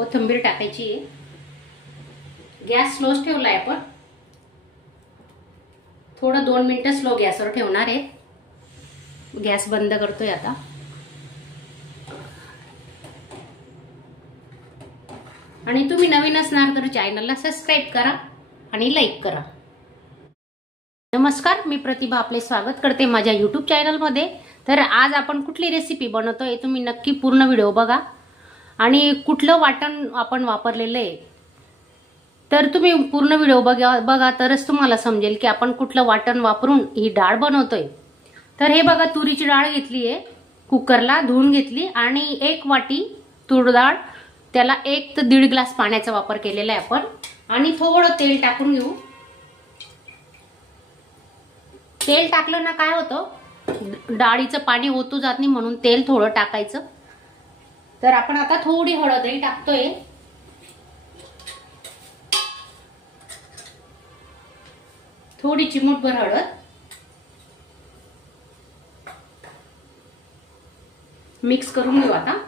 कोथिंबीर टाकायची आहे। गॅस स्लोच ठेवलाय आपण, थोडं 2 मिनिटं स्लो गॅसवर ठेवणार आहे। गॅस बंद करतोय आता। आणि तुम्ही नवीन असणार तर चॅनलला सबस्क्राइब करा आणि लाईक करा। नमस्कार, मी प्रतिभा आपले स्वागत करते माझ्या YouTube चॅनलमध्ये। तर आज आपण कुठली रेसिपी बनवतोय तुम्ही नक्की पूर्ण व्हिडिओ बघा आणि कुठलं वाटण आपण वापरलेलं आहे तर तुम्ही पूर्ण व्हिडिओ बघा तरच तुम्हाला समजेल की आपण कुठलं वाटण वापरून ही डाळ बनवतोय। तर हे बघा, तुरीची डाळ घेतली आहे, कुकरला धुवून घेतली आणि 1 वाटी तूर डाळ, त्याला 1 ते 1.5 ग्लास पाण्याचा वापर केलेला आहे आपण। आणि थोडं तेल टाकून घेऊ। तेल टाकलं ना काय होतं, डाळीचं पाणी ओतू जात नाही, म्हणून तेल थोडं टाकायचं। तर आपण आता थोडी हळदही टाकतोय, थोडी चिमूटभर हळद। मिक्स करून घेऊ आता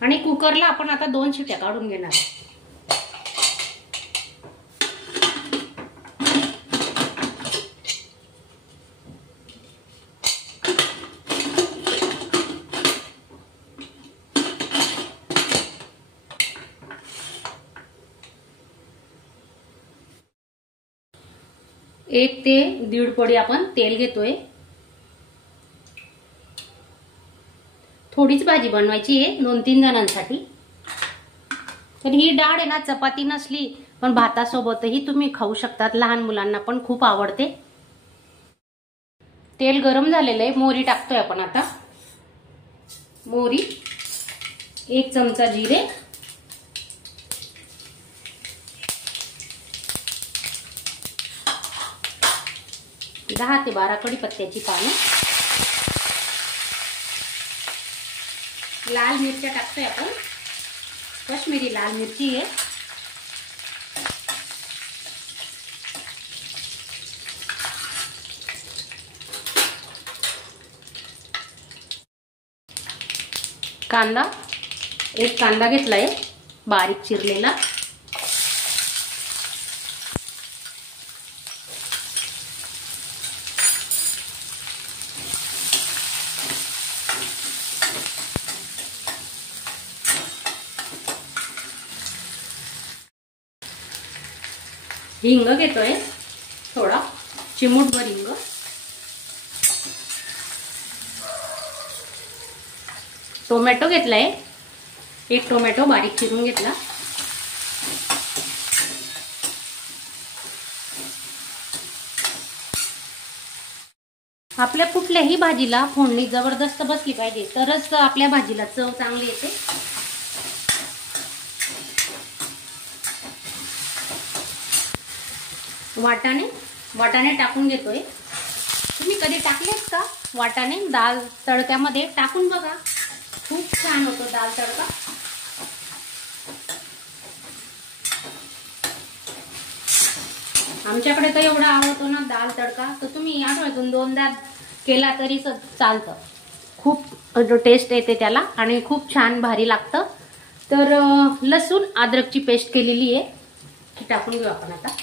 आणि कुकरला आपण आता 2 शिट्या काढून घेणार। एक ते 1.5 पडी आपण तेल घेतोय। थोडीच भाजी बनवायची आहे 2-3 जणांसाठी। तर ही डाळ आहे ना, चपाती नसली पण भातासोबतही तुम्ही खाऊ शकतात, लहान मुलांना पण खूप आवडते। तेल गरम झालेलं आहे, मोहरी टाकतोय आपण आता। मोहरी, 1 चमचा जिरे, 10 ते 12 कढीपत्त्याची पानं, लाल मिरच्या टाकतोय आपण, काश्मीरी लाल मिरची आहे, कांदा, 1 कांदा घेतलाय बारीक चिरलेला, हिंग घेतोय थोडा, चिमूटभर हिंग, टोमॅटो घेतलाय, 1 टोमॅटो बारीक चिरून घेतला, आपल्या कुठल्याही भाजीला फोडणी जबरदस्त बसली पाहिजे तरच आपल्या भाजीला चव चांगली येते। वाटाणे टाकून घेतोय। तुम्ही कधी टाकलेत का वाटाणे डाळ तडक्यामध्ये? टाकून बघा, खूप छान होतो डाळ तडका। आमच्याकडे तर एवढा आवडतो ना डाळ तडका, तर तुम्ही आठवड्यातून 2दा केला तरी चालतं। खूप टेस्ट येते त्याला आणि खूप छान भारी लागतं। तर लसूण अद्रकची पेस्ट केलेली आहे ती टाकून घेऊ आपण आता।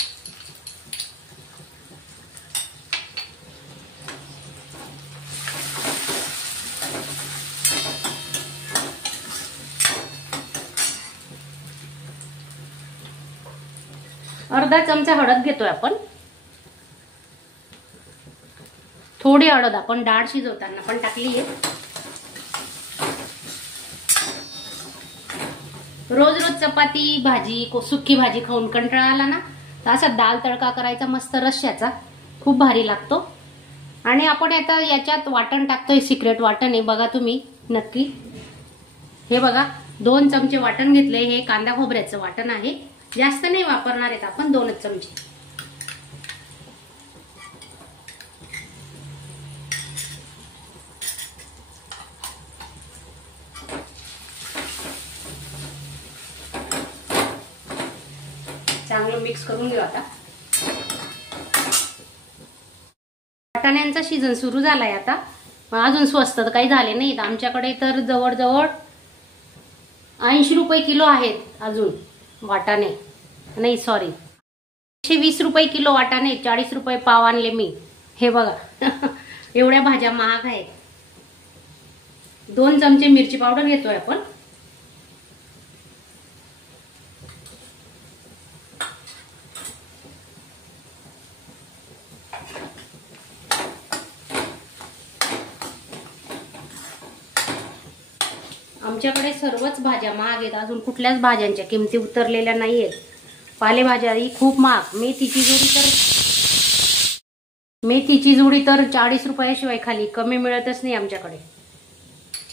अर्धा चमचा हळद घेतोय आपण, थोडी हळद आपण डाळ शिजवताना पण टाकली आहे। रोज चपाती भाजी सुक्की भाजी खाऊन कंटाळा आला ना, तर असा डाळ तडका करायचा मस्त रश्श्याचा, खूप भारी लागतो। आणि आपण आता याच्यात वाटण टाकतोय, सिक्रेट वाटण आहे बघा तुम्ही नक्की। हे बघा, 2 चमचे वाटण घेतले, हे कांदा खोबऱ्याचं वाटण आहे, जास्त नाही वापरणार आहेत आपण, 2च चमचे। चांगलं मिक्स करून घेऊ आता। वाटाण्यांचा सीजन सुरू झालाय आता, अजून स्वस्त काही झाले नाहीत आमच्याकडे, तर जवळजवळ 80 रुपये किलो आहेत अजून वाटाणे, नाही सॉरी 120 रुपये किलो वाटाणे, 40 रुपये पाव आणले मी. हे बघा एवढ्या भाज्या महाग आहेत. 2 चमचे मिरची पावडर घेतोय आपण. आमच्याकडे सर्वच भाज्या महाग आहेत. अजून कुठल्याच भाज्यांच्या किमती उतरलेल्या नाहीयेत. पालेभाज्या ही खूप महाग. मेथीची जुडी तर 40 रुपयाशिवाय खाली कमी मिळतच नाही आमच्याकडे.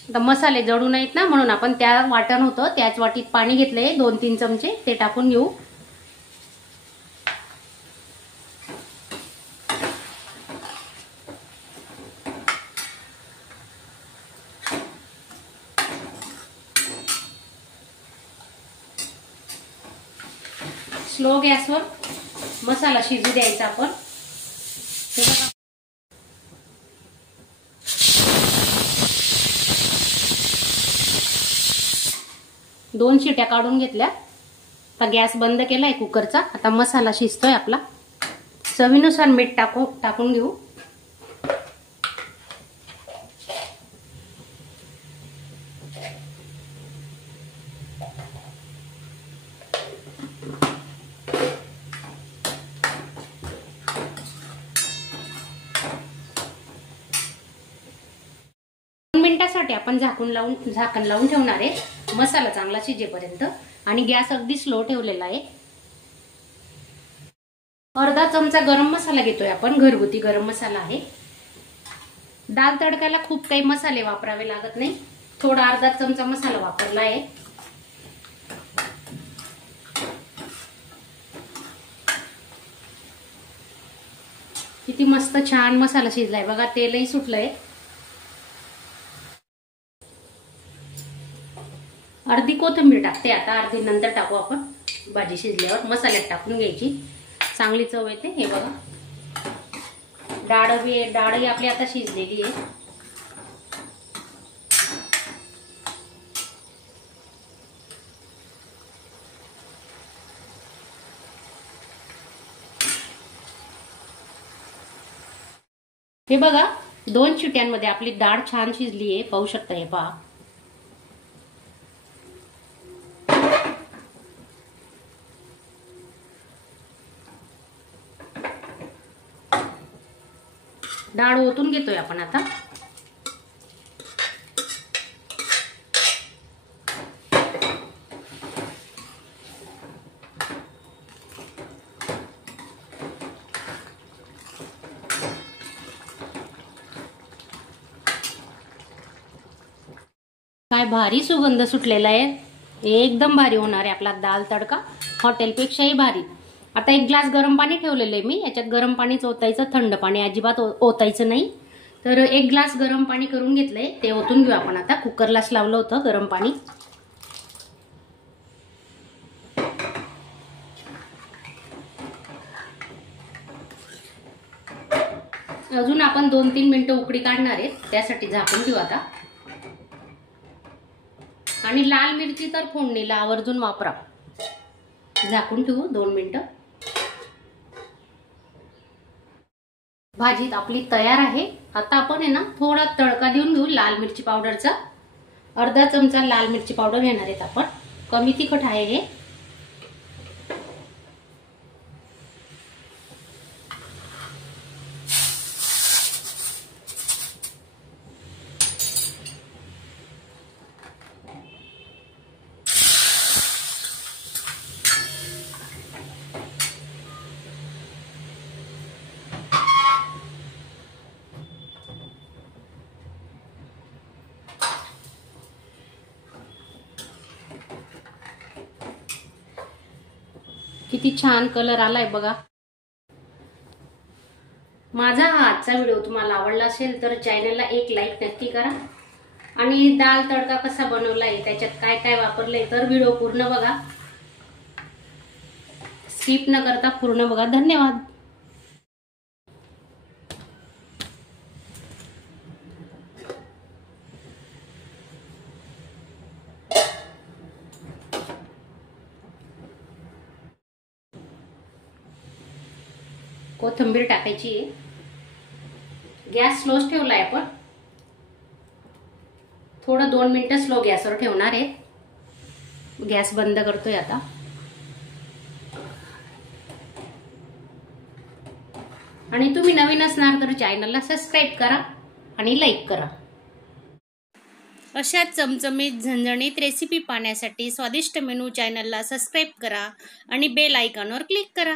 आता मसाले जळू नयेत ना, म्हणून आपण त्या वाटण होतं त्याच वाटीत पाणी घेतलंय 2-3 चमचे, ते टाकून घेऊ. स्लो गॅसवर मसाला शिजू द्यायचा आपण. हे बघा 2 शिट्या काढून घेतल्या. आता गॅस बंद केलाय कुकरचा. आता मसाला शिजतोय आपला. चवीनुसार मीठ टाकून घेऊ. मिनिटासाठी आपण झाकण लावून ठेवणार आहे मसाला चांगला शिजेपर्यंत. आणि गॅस अगदी स्लो ठेवलेला आहे. अर्धा चमचा गरम मसाला घेतोय आपण. घरगुती गरम मसाला आहे. दाल तडकाला खूप काही मसाले वापरावे लागत नाही. थोडा अर्धा चमचा मसाला वापरला आहे. किती मस्त छान मसाला शिजलाय बघा. तेलही सुटलंय. अर्धी कोथिंबीर टाकते आता. अर्धी नंतर टाकू आपण. भाजी शिजल्यावर मसाल्यात टाकून घ्यायची. चांगली चव येते. हे बघा डाळही आपली आता शिजलेली आहे. हे बघा 2 शिट्यांमध्ये आपली डाळ छान शिजली आहे. पाहू शकता. हे पहा. डाळ ओतून घेतोय आपण आता. काय भारी सुगंध सुटलेला आहे. एकदम भारी होणार आहे आपला दाल तडका. हॉटेलपेक्षाही भारी. आता 1 ग्लास गरम पाणी ठेवलेलं आहे मी. याच्यात गरम पाणीच ओतायचं. थंड पाणी अजिबात ओतायचं नाही. तर 1 ग्लास गरम पाणी करून घेतलंय. ते ओतून घेऊ आपण आता. कुकरलाच लावलं होतं गरम पाणी. अजून आपण 2-3 मिनिटं उकडी काढणार आहेत. त्यासाठी झाकून घेऊ आता. आणि लाल मिरची तर फोडणीला आवर्जून वापरा. झाकून ठेवू 2 मिनिटं. भाजी आपली तयार आहे. आता आपण आहे ना थोडा तडका देऊन घेऊ लाल मिरची पावडरचा. अर्धा चमचा लाल मिरची पावडर घेणार आहेत आपण. कमी तिखट आहे हे. किती छान कलर आलाय बघा. माझा हा आजचा व्हिडिओ तुम्हाला आवडला असेल तर चॅनलला एक लाईक नक्की करा. आणि दाल तडका कसा बनवलाय, त्याच्यात काय काय वापरलंय तर व्हिडिओ पूर्ण बघा. स्किप न करता पूर्ण बघा. धन्यवाद. कोथिंबीर टाकायची आहे. गॅस स्लोच ठेवलाय आपण. थोडं 2 मिनिटं स्लो गॅसवर ठेवणार आहे. गॅस बंद करतोय आता. आणि तुम्ही नवीन असणार तर चॅनलला सबस्क्राईब करा आणि लाईक करा. अशा चमचमीत झणझणीत रेसिपी पाहण्यासाठी स्वादिष्ट मेनू चॅनलला सबस्क्राईब करा आणि बेल आयकॉनवर क्लिक करा.